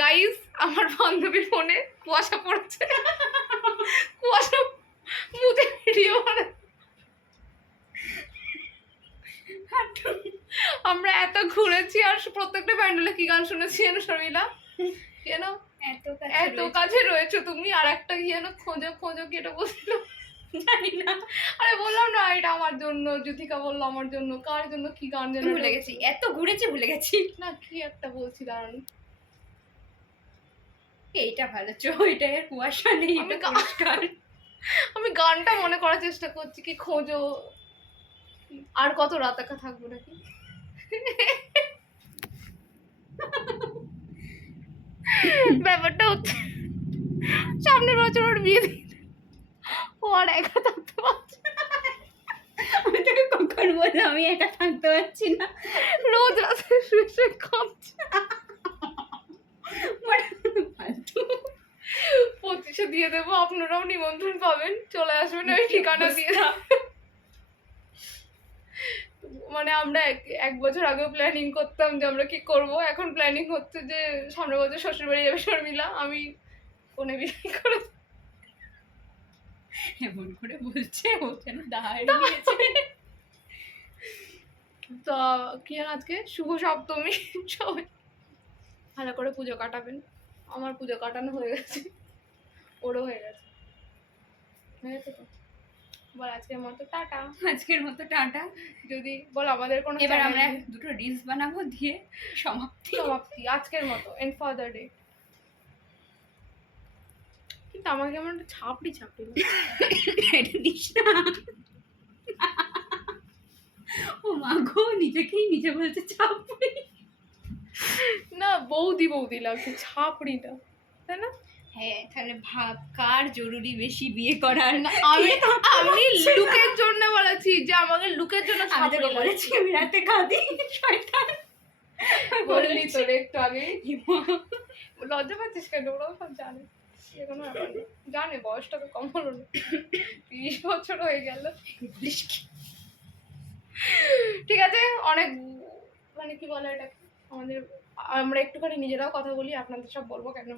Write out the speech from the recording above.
Guys আমার বান্ধবীর ফোনে কুয়াশা পড়ছে, কুয়াশা মুখে ভিডিও বানা। আমরা এত ঘুরেছি আর প্রত্যেকটা প্যান্ডেলে কি গান শুনেছি জানো শর্মিলা? কেন এত কাছে রয়েছে তুমি, আর একটা কি যেন খোঁজো খোঁজো কি এটা বলছিল জানি না। আরে বললাম না এটা আমার জন্য, জ্যোতিকা বললো আমার জন্য, কার জন্য কি গান যেন ভুলে গেছি, এত ঘুরেছি ভুলে গেছি না, কি একটা বলছি দাঁড়ান। এইটা ভালো চো, এটা এর কুয়াশা নেই, আমি এটা পরিষ্কার। আমি গানটা মনে করার চেষ্টা করছি, কি খোঁজো আর কত রাত একা থাকবো নাকি। ব্যাপারটা হচ্ছে সামনের বছর ওর বিয়ে দিই, ও আর একা থাকতে পারছে না। আমি তোকে কখন বললাম আমি একা থাকতে পারছি না? রোজ রাতে শুয়ে শুয়ে কাঁদছে। ফালতু। 25-এ দিয়ে দেবো, আপনারাও নিমন্ত্রণ পাবেন, চলে আসবেন, ওই ঠিকানা দিয়ে দাও। মানে আমরা এক বছর আগেও প্ল্যানিং করতাম যে আমরা কি করব, এখন প্ল্যানিং হচ্ছে যে সামনের বছর শ্বশুর বাড়ি যাবে শর্মিলা, আমি ফোনে বিয়ে করে। এমন করে বলছে ও যেন দাঁড়িয়ে নিয়েছে। তো কি জানো আজকে শুভ সপ্তমী, সবাই ভালো করে পুজো কাটাবেন। আমার পুজো কাটানো হয়ে গেছে, ওরও হয়ে গেছে, হয়ে গেছে তো। বল আজকের মতো টাটা। আজকের মতো টাটা। যদি বল আমাদের কোনো এবার channel আমরা নেই। দুটো রিলস বানাবো, দিয়ে সমাপ্তি। সমাপ্তি আজকের মতো, এন্ড ফর দ্য ডে। কিন্তু আমার কেমন একটা ছাপড়ি ছাপড়ি লাগছে। এটা দিস না। ও মা গো, নিজেকেই নিজে বলতে চাপড়ি। না বৌদি বৌদি লাগছে, ছাপড়িটা, তাই না? হ্যাঁ, তাহলে ভাব কার জরুরি বেশি বিয়ে করার। আমি আমি লুকের জন্য বলেছি যে আমাকে লুকের জন্য আমি ছাপড়ি তোকে বলেছি আমি রাতে কাঁদি, শয়তান। বললি তোর একটু আগে। লজ্জা পাচ্ছিস কেন? ওরাও সব জানে, সে কোনো ব্যাপার না। জানে বয়সটা তো কম হলো না, 30 বছর হয়ে গেল। ঠিক আছে, অনেক মানে কি বলে এটা আমাদের, আমরা একটুখানি নিজেরাও কথা বলি, আপনাদের সব বলবো কেন।